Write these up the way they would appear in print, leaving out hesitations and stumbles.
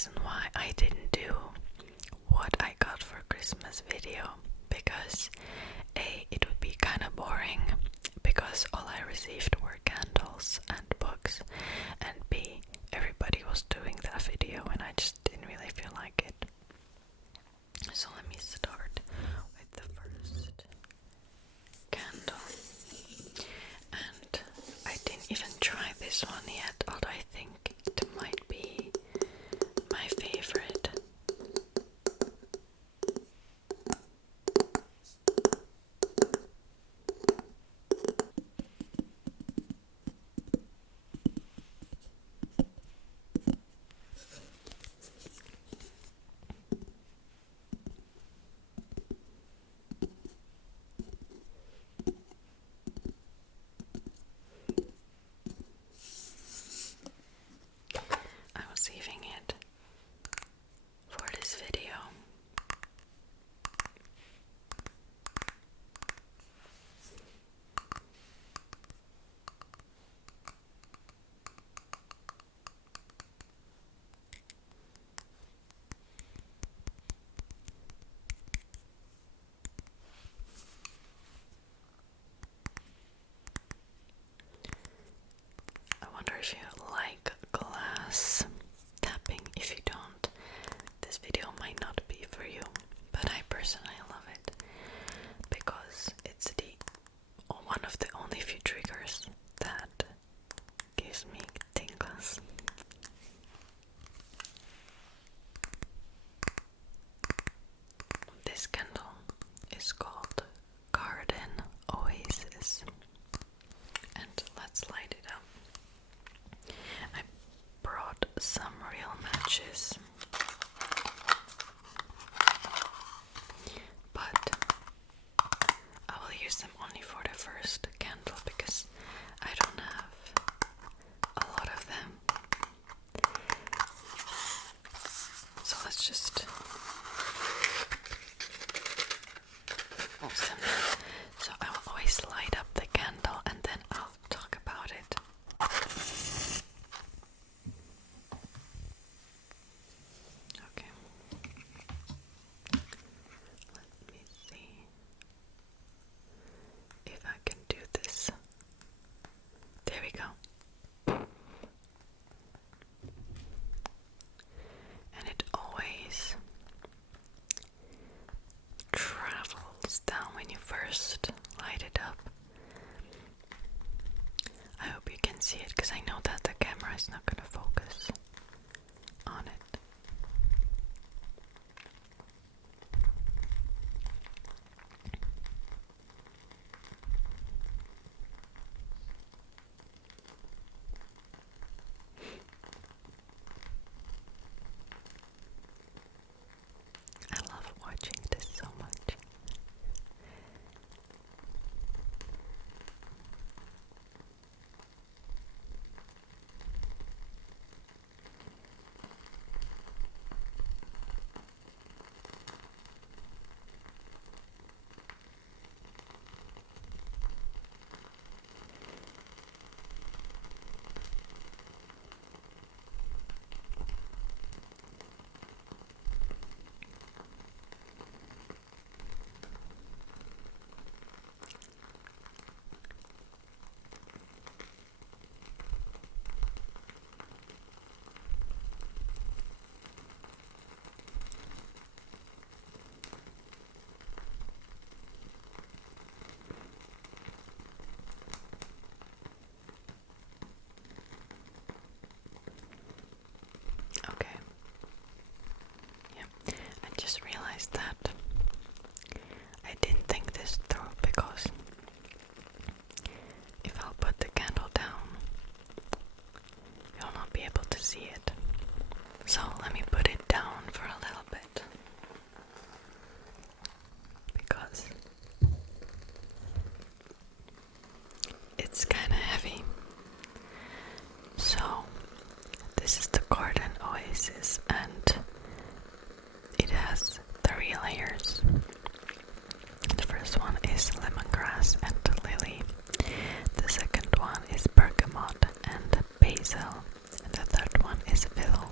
reason why I didn't do what I got for Christmas video, because A, it would be kind of boring because all I received were candles and books, and B, everybody was doing that video and I just didn't really feel like it. So let me start with the first candle, and I didn't even try this one yet, although I think it might be my favorite. I was saving it for this video. I wonder if you like glass tapping. If you don't, this video might not be for you, but I personally love it because it's the one of the only few triggers that gives me tingles. This candle is called Garden Oasis, and let's light it up. I brought some real matches, but I will use them only for the first candle because I don't have a lot of them. So let's just use them now. So I will always light up the candle and then I'll talk about it. Okay. Let me see if I can do this. There we go. And it always travels down when you first light it up. I hope you can see it because I know that the camera is not going to focus on it. I love watching this so much. Okay. Yeah, I just realized that I didn't think this through because if I'll put the candle down, you'll not be able to see it. So let me put it down for a little bit because it's kind of heavy. So this is the Garden Oasis and it has 3 layers. The first one is lemongrass and lily. The second one is bergamot and basil. And the third one is willow.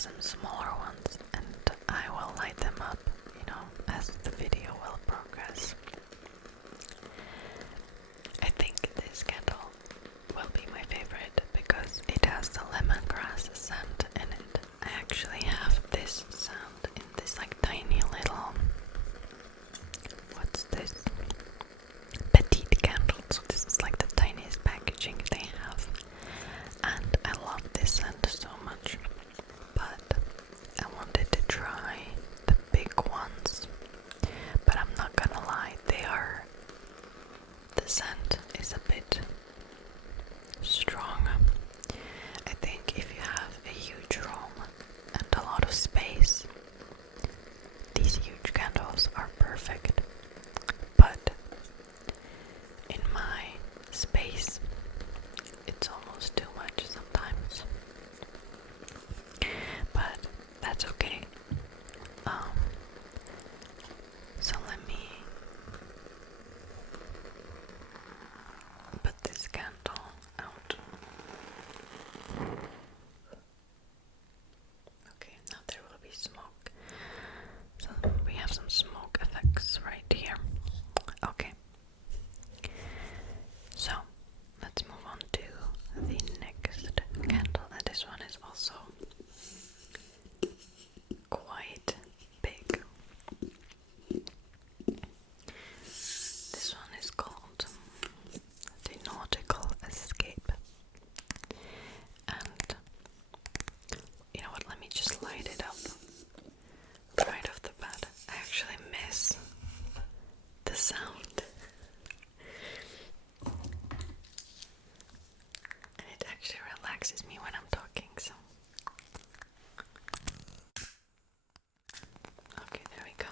some smaller ones and I will light them up, as the video will progress. I think this candle will be my favorite because it has the lemongrass scent in it. I actually have this scent in this like tiny little, what's this? Petite candle. So this is like the tiniest packaging they have. And I love this scent so much. But I wanted to try the big ones. But I'm not gonna lie, the scent is a bit strong. I think if you have a huge room and a lot of space, these huge candles are perfect. But in my space, it's almost too much sometimes. But that's okay. So let me put this candle out. Okay, now there will be smoke. So we have some smoke effects right here. Okay. So let's move on to the next candle. And this one is also quite big. This one is called the Nautical Escape. And you know what, let me just light it up right off the bat. I actually miss the sound. And it actually relaxes me when I'm talking, so. Okay, there we go.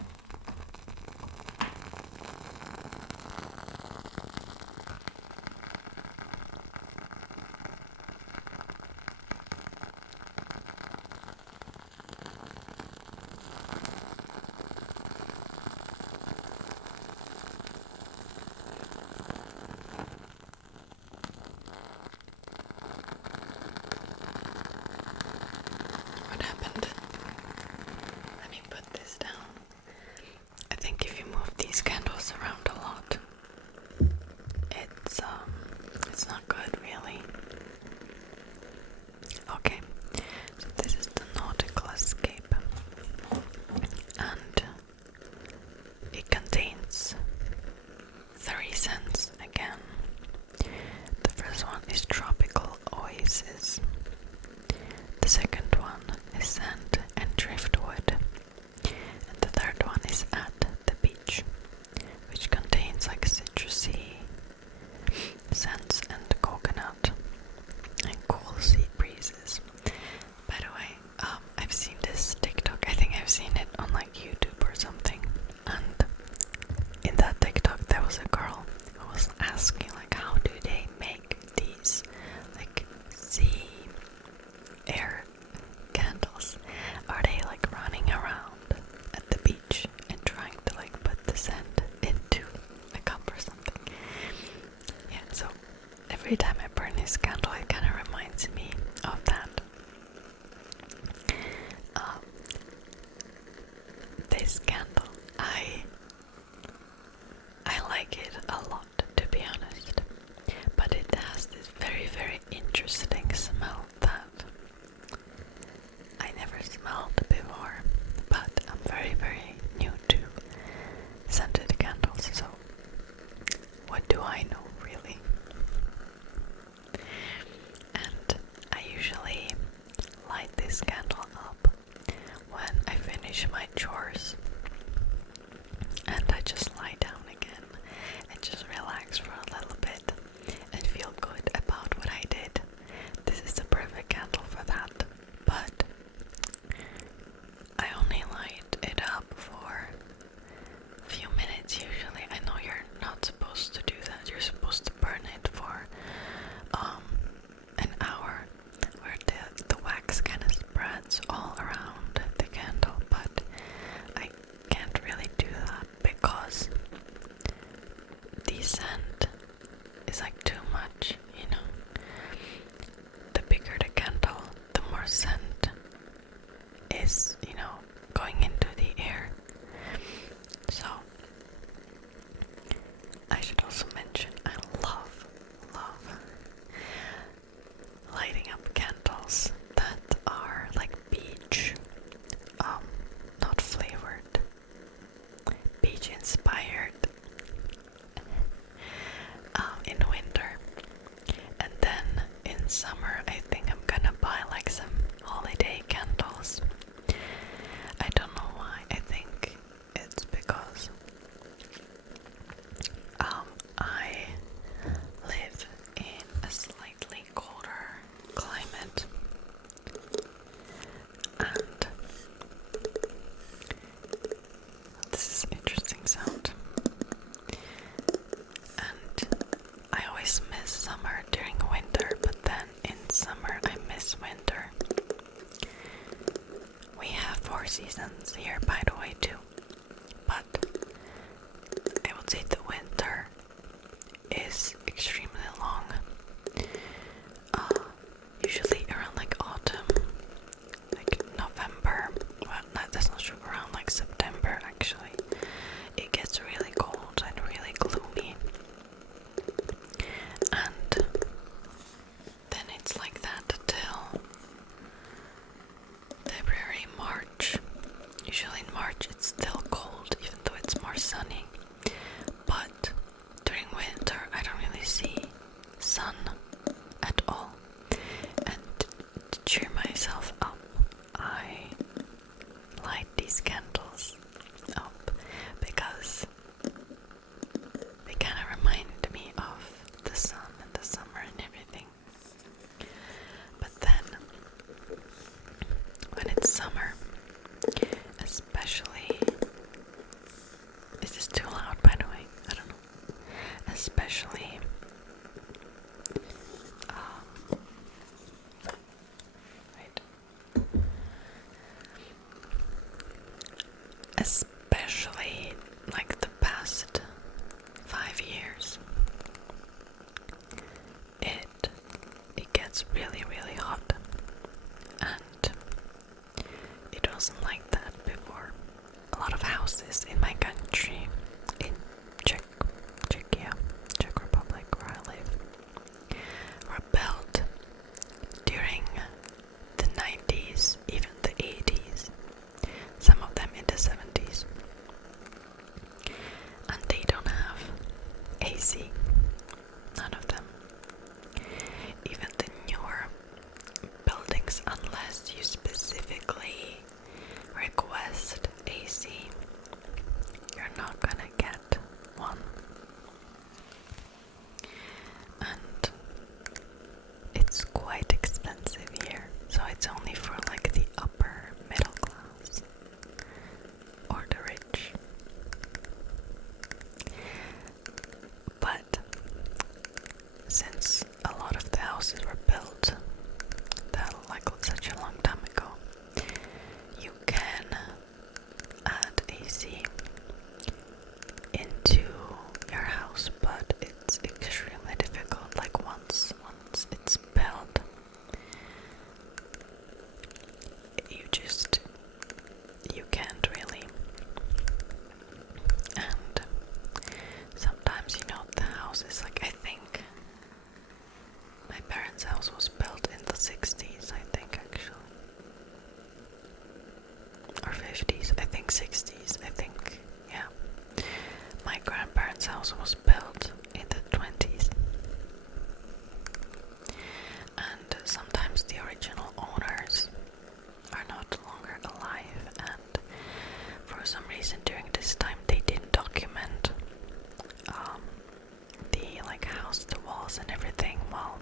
What happened? Let me put this down. I think if you move these candles around a lot, it's not good really. Okay, so this is the Nautical Escape, and it contains 3 scents again. The first one is Tropical Oasis. The second one is Sand and Driftwood. And the third one is At the Beach, which contains like citrusy scents and coconut and cool sea breezes. By the way, I've seen this TikTok. I think I've seen it on like YouTube or something. And in that TikTok there was a girl who was asking like, how do they make these like sea air candles? Are they like running around at the beach and trying to like put the scent into a cup or something? Yeah, so every time I burn this candle it kind of reminds me of that. This candle, I like it a lot, to be honest, but it has this very, very interesting smell that I never smelled before, but I'm very, very new to scented candles, so what do I know really? And I usually light this candle up when I finish my chores and I just lie down again and just relax for a little bit and feel good about what I did. This is the perfect candle for that, but I only light it up for a few minutes usually. I know you're not supposed to do that. You're supposed to burn it for an hour where the wax kind of spreads all around the candle, but I can't really do that because the scent 4 seasons here, by the way, too. But I would say the winter is extremely long. Usually around like autumn, like November. Well, that's not true. Around like September, actually, it gets really cold and really gloomy. And then it's like that till February, March. Usually in March it's still cold, even though it's more sunny. But during winter I don't really see sun at all. And to cheer myself up, I light these candles up because they kind of remind me of the sun and the summer and everything. But then, when it's summer, especially, is this too loud, by the way? I don't know. Especially, wait. Especially like the past 5 years, it gets really, really hot, and it wasn't like that before. A lot of houses in my country, in Czechia, Czech Republic, where I live, were built during the 90s, even the 80s, some of them in the 70s, and they don't have AC, none of them. Even the newer buildings, unless you specifically request AC, you're not gonna get one. And it's quite expensive here, so it's only for like the upper middle class or the rich. But since a lot of the houses were built that like such a long time ago, you can add AC into your house, but it's extremely difficult. Like once it's built, you can't really. And sometimes, the house is like, I think my parents' house was built in the 60s, I think, actually. Or 50s, I think 60s, I think, yeah. My grandparents' house was built in the 20s. And sometimes the original owners are not longer alive, and for some reason during this time they didn't document the house, the walls and everything well,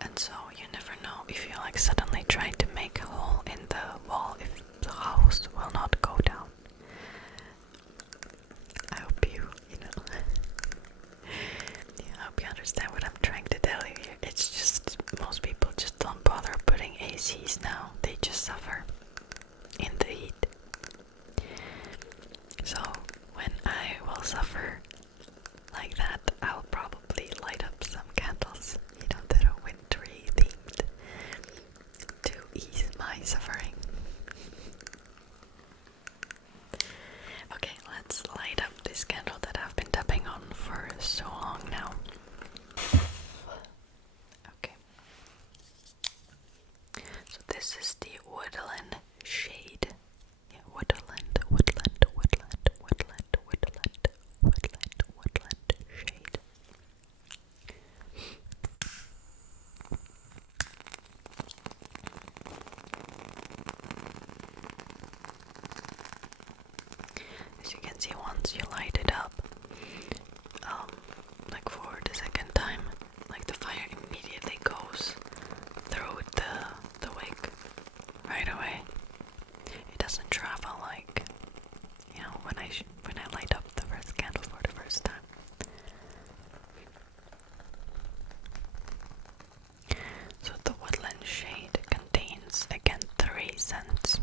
and so you never know if you suddenly try to make a hole in the wall, if the house will not go down. I hope you I hope you understand what I'm trying to tell you here. It's just most people just don't bother putting ACs now. They just suffer in the heat. So when I will suffer like that, I'll probably light up some candles, that are wintry themed, to ease my suffering. Okay, let's light up this candle that I've been tapping on for so long now. Okay. So this is the Woodland shade. Yeah, Woodland shade. As you can see, once you light it up, for the second time, the fire immediately goes through the wick right away. It doesn't travel when I light up the first candle for the first time. So the Woodland shade contains again 3 scents.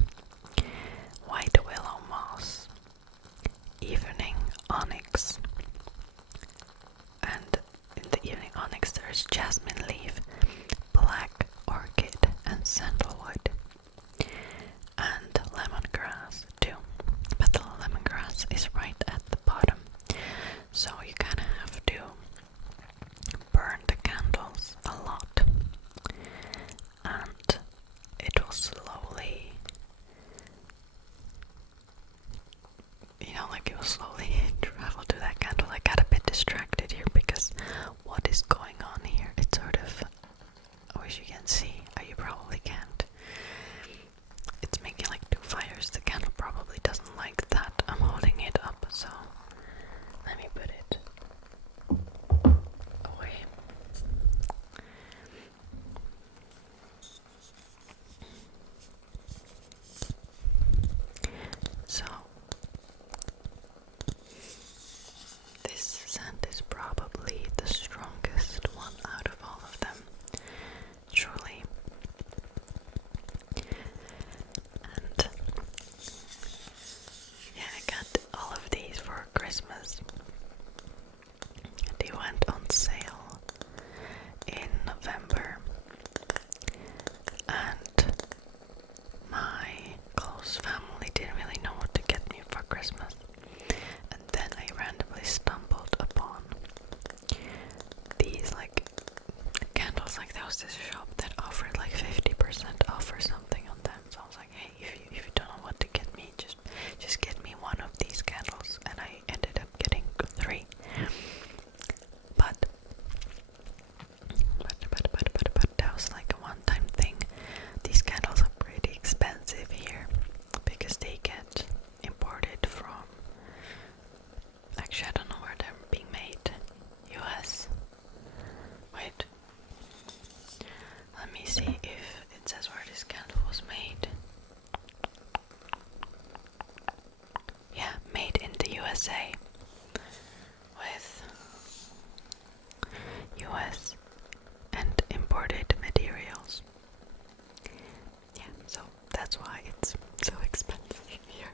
that's why it's so expensive here.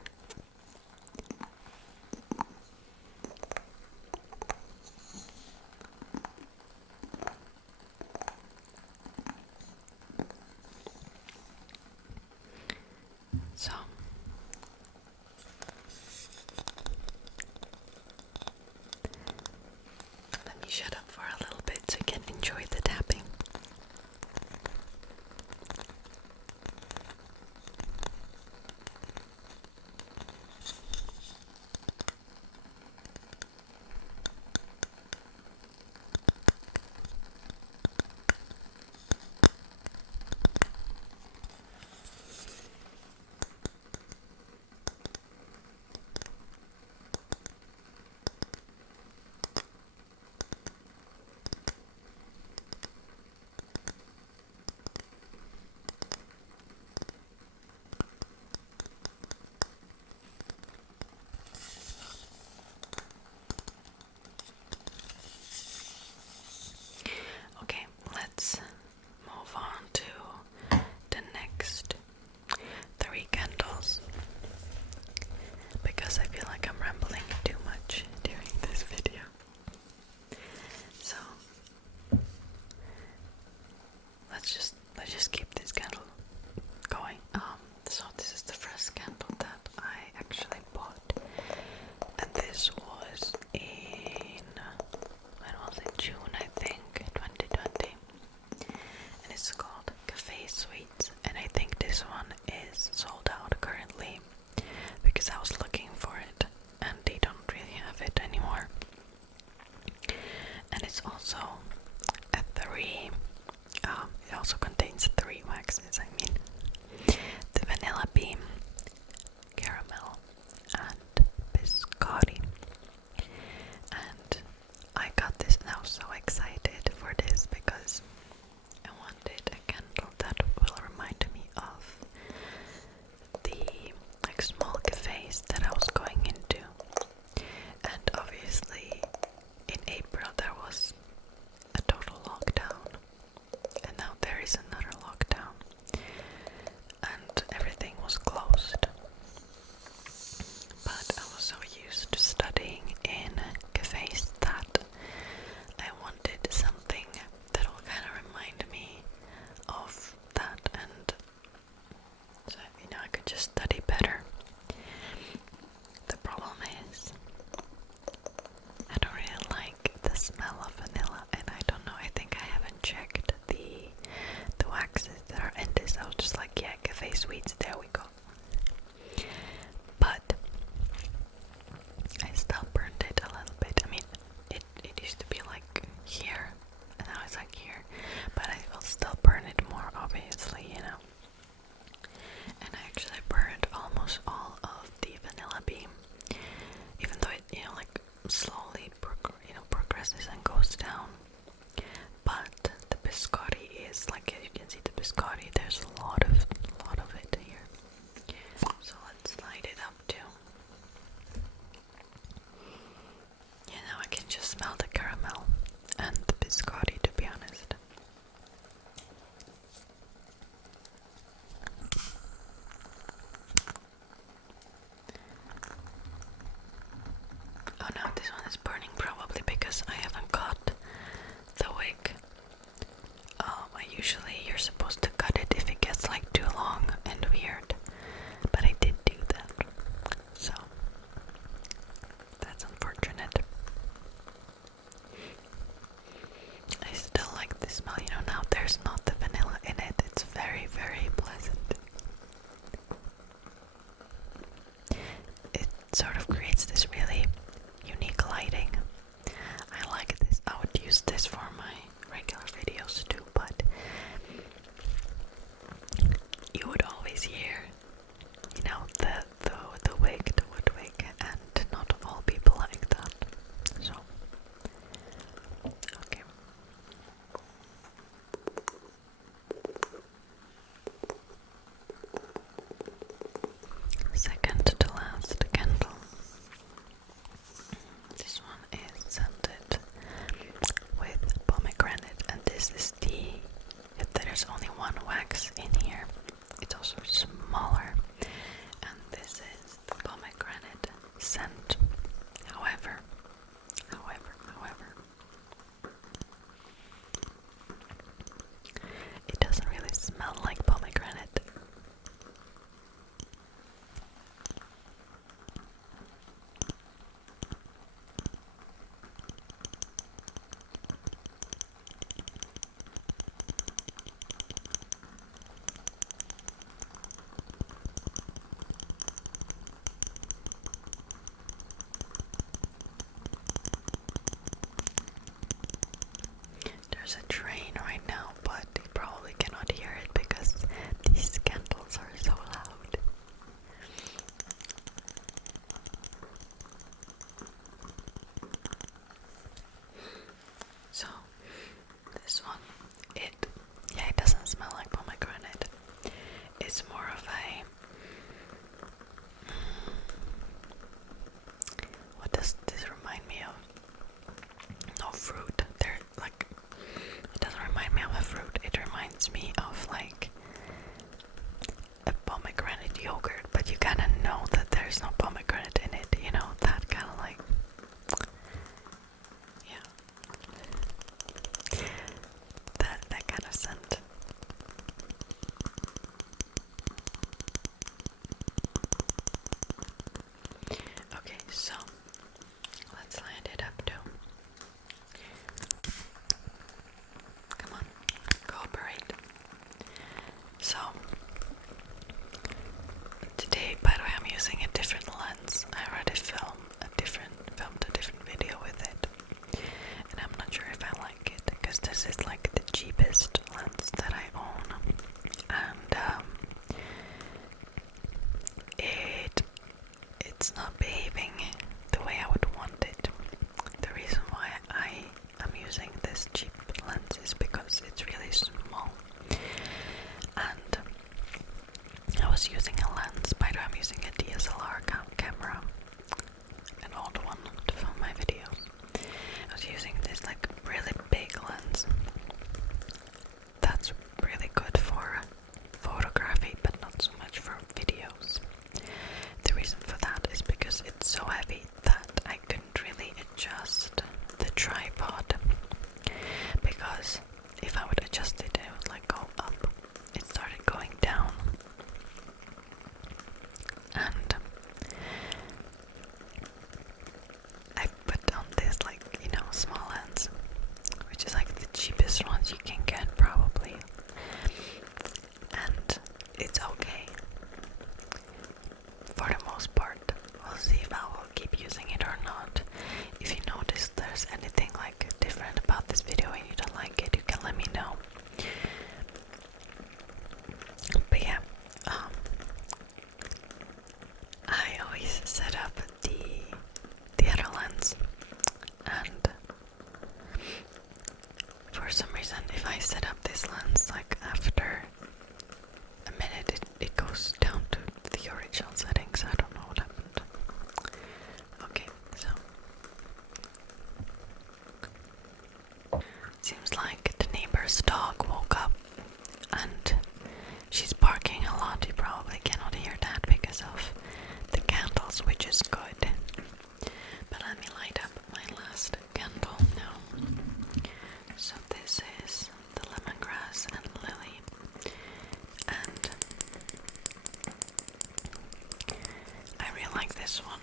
So let me shut up for a little bit so you can enjoy the tapping. Okay, let's move on to the next 3 candles because I feel like I'm rambling too much during this video. So let's just keep this candle going. So this is the first candle that I actually bought, and this was in when was it? June, I think, 2020, and it's called Cafe Sweets, and I think this one is sold out currently because I was looking for it and they don't really have it anymore. And it's also a 3, it also contains 3 waxes, I mean the vanilla bean, caramel, and biscotti. And I got this and I was so excited for this because I wanted a candle that will remind me of the like small cafes that I was going into. And obviously in April there was a total lockdown, and now there is another lockdown and everything was closed. But I was so used to studying in cafes that I wanted something that will kind of remind me of that, and so I could just study better. The problem is I don't really like the smell of vanilla, and I don't know, I think I haven't checked the waxes that are in this. I was just like, yeah, Cafe Sweets, there we go. But I still burned it a little bit. I mean, it used to be like here, and now it's like here, but I will still burn it more, obviously, you know. And I actually burned almost all of the vanilla bean, even though it, like slowly progresses and goes down. But the biscotti is like, as you can see, the biscotti, there's a lot of it here. reminds me of like a pomegranate yogurt, but you kind of know that there's no pomegranate in it, you know, that kind of like, yeah, that kind of scent. Okay, so let's light it up too. Come on, cooperate. So today, by the way, I'm using a different lens. I already filmed a different video with it, and I'm not sure if I like it because this is like the cheapest lens that I own, and it's not behaving the way I would want it. The reason why I am using this cheap lens is because it's really small, and I was using a lens. By the way, I'm using a DSLR camera, an old one, to film my videos. I was using this like really big lens that's really good for photography but not so much for videos. The reason for that is because it's so heavy that I couldn't really adjust the tripod, because if I would adjust it, it would like go up. It started going down, and I put on this like, you know, small lens, which is like the cheapest ones you can get probably, and it's okay for the most part. We'll see if I will keep using it or not. If you notice there's anything like different about this video and you don't like it, you can let me know. But yeah, I always set up the other lens, and for some reason if I set up this lens, like after a minute it goes down to the original settings. I don't know what happened. Okay, so seems like the neighbor's dog woke up and she's barking a lot. You probably cannot hear that because of the candles, which is good. But let me light up my last candle now. So this is the lemongrass and lily, and I really like this one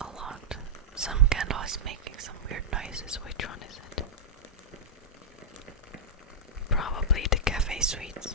a lot. Some candle is making some weird noises. Which one is it? Probably the cafe sweets.